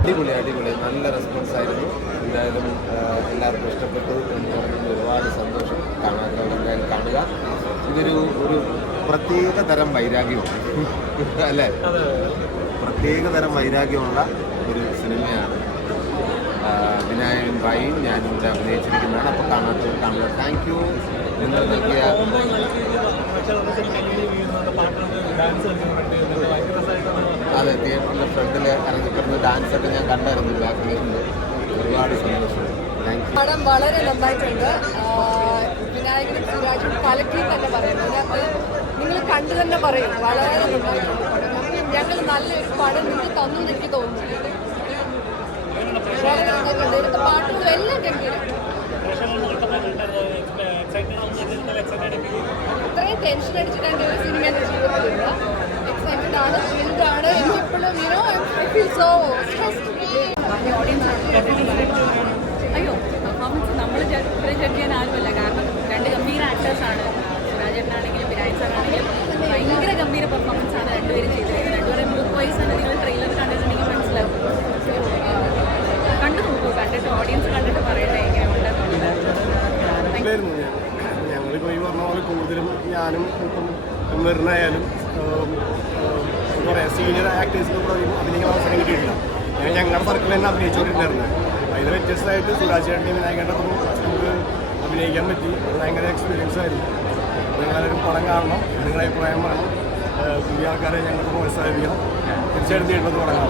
അടിപൊളി നല്ല റെസ്പോൺസ് ആയിരുന്നു. എന്തായാലും എല്ലാവർക്കും ഇഷ്ടപ്പെട്ടു എന്ന് പറഞ്ഞാൽ ഒരുപാട് സന്തോഷം. കാണാത്തവർ എന്തായാലും കാണുക. ഇതൊരു പ്രത്യേക തരം വൈരാഗ്യമാണ് അല്ലേ? പ്രത്യേക തരം വൈരാഗ്യമുള്ള ഒരു സിനിമയാണ്. വിനായകൻ ഭായിയും ഞാനും ഇവിടെ അഭിനയിച്ചിരിക്കുന്നതാണ്. അപ്പോൾ കാണാത്തവർ കാണുക. Thank you. നിങ്ങൾ നൽകിയ അതെ, തിയേറ്ററിൻ്റെ ഫ്രണ്ടിൽ ഇറങ്ങിക്കിടന്ന് ഡാൻസൊക്കെ ഞാൻ കണ്ടായിരുന്നു. ബാക്കിലുണ്ട്. ഒരുപാട് സന്തോഷം. Thank you. പടം വളരെ നന്നായിട്ടുണ്ട്. വിനായകനും സുരാജും കലക്കി തന്നെ പറയുന്നത് നിങ്ങൾ കണ്ടു തന്നെ പറയും. വളരെ നന്നായിട്ടുണ്ട് പടം. ഞങ്ങൾ നല്ലൊരു പടം നിങ്ങൾക്ക് തന്നു എനിക്ക് തോന്നുന്നു. വളരെ നന്നായിട്ടുണ്ട്. ഇവിടുത്തെ പാട്ടുകളും എല്ലാം ഗംഭീരം. ഇത്രയും ടെൻഷൻ അടിച്ചിട്ടുണ്ട് ഒരു സിനിമ എൻ്റെ ജീവിതത്തിലില്ല. എക്സൈറ്റഡ് ആണ്, ത്രില്ഡ് ആണ്. എനിക്കിപ്പോഴും അയ്യോ പെർഫോമൻസ് നമ്മൾ ജഡ്ജ് ചെയ്യാൻ ആരുമല്ല. കാരണം രണ്ട് ഗംഭീര ആക്ടേഴ്സാണ്. സുരാജേട്ടനാണെങ്കിലും വിനായകൻ സാറാണെങ്കിലും ഭയങ്കര ഗംഭീര പെർഫോമൻസ് ആണ് രണ്ടുപേരും ചെയ്തിരിക്കുന്നത്. രണ്ടുപേരും ലുക്ക് വൈസ് തന്നെ നിങ്ങൾ ട്രെയിലർ കണ്ടിട്ടുണ്ടെങ്കിൽ മനസ്സിലാവും. കണ്ടു നോക്കൂ, കണ്ടിട്ട് ഓഡിയൻസ് കണ്ടിട്ട് പറയട്ടെ എങ്ങനെയുണ്ടെന്നുള്ളത്. ഞങ്ങളിപ്പോൾ ഈ പറഞ്ഞ പോലെ കൂടുതലും ഞാനും ഇപ്പം മെറിനായാലും എന്താ പറയുക സീനിയർ ആക്ടേഴ്സിന് കൂടെ അഭിനയിക്കാൻ അവസരം കിട്ടിയിട്ടില്ല. ഞങ്ങളുടെ സർക്കിൾ തന്നെ അഭിനയിച്ചുകൊണ്ടിരുന്നായിരുന്നു. അതിൽ വ്യത്യസ്തമായിട്ട് സുരാജേട്ടൻ്റെയും വിനായകേട്ടൊന്നും നമുക്ക് അഭിനയിക്കാൻ പറ്റി. ഭയങ്കര എക്സ്പീരിയൻസ് ആയിരുന്നു. നിങ്ങളൊരു പടം കാണണം, നിങ്ങളുടെ അഭിപ്രായം പറയണം. പുതിയ ആൾക്കാരെ ഞങ്ങൾക്ക് പ്രോത്സാഹിപ്പിക്കണം. തീർച്ചയായിട്ടും തിയേറ്ററിൽ തുടങ്ങാം.